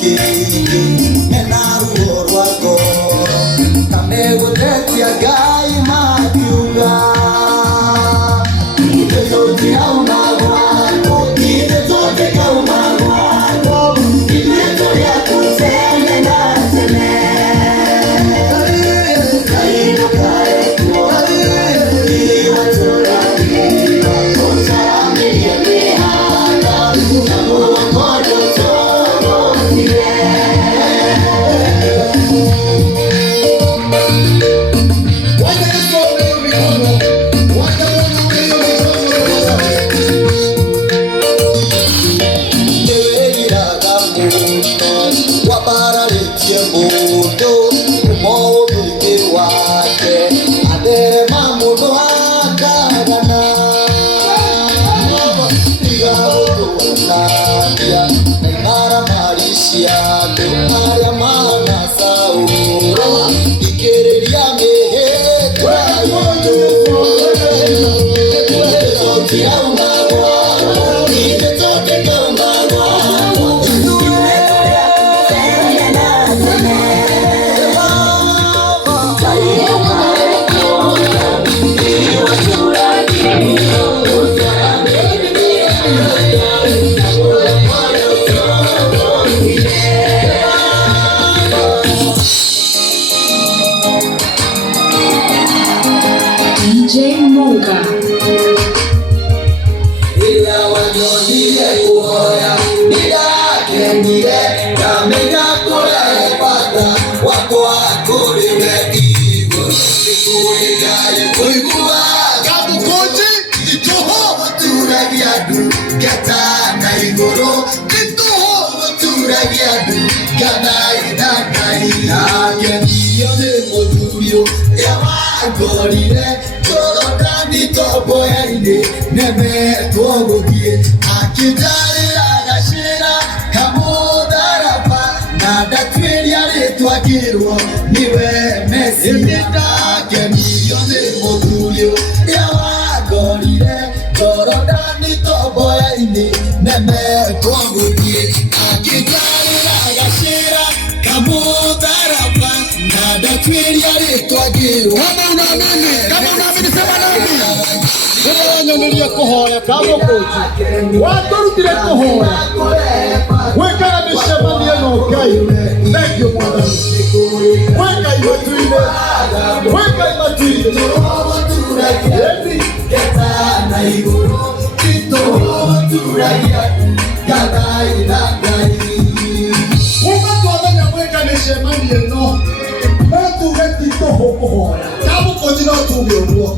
kiki Menaru orwago Kamego tetia gai makiuga Ide zote au magwako Ide zote kau magwako Ide zote ya kuseme na seme Kaino kare kuwa Iwa turaki Kota miye mihana Namu wakodo toro Mundo umodo wake adere mamudo akagana igao tunadia mara marisia tumaria mana sauro ikereria mehe kwa yoto kia unagwa itoke kwa unagwa DJ Moga ila wanyonile kuhoya nidakendile kamenya kule pata wako akuriwe igoro nikuigaye kuigua kabukoji itoho waturagiadu gatana igoro itoho waturagiadu ganainakai nageniyone modurio yawagorire Torokandi tobo yaine neme kogogie akitarira gashira kamudarapa nada twiriare twagirwo niwe mesita keniyone modurio yawagorire Torokandi tobo yaine neme kogogie akitarira gashira kamudarapa nada twiriare twagirwo kama unaamini sema nami Kuna wanyonilia kuhoya kama koji Watorutile kuhoya Weka mishema nieno ukai Negyo mwanami Weka imatuile Weka imatuile Yebi Keta na igoro Kito Turagia Gada inagai Umatu wabanya weka mishema nieno Metu weti toho kuhoya Kama koji na tuwe uwa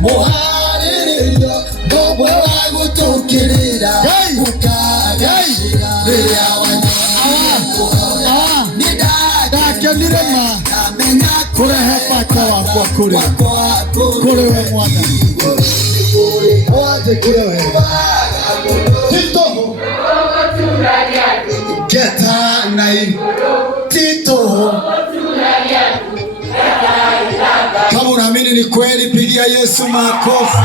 Muhaririyo bobo wagutukirira ukagashira Dakenirema kurehe pako wakwa kure Kurewe mwana Owaje kurewe Tito Geta nai Tito Kama unaamini ni kweli pigia Yesu makofi.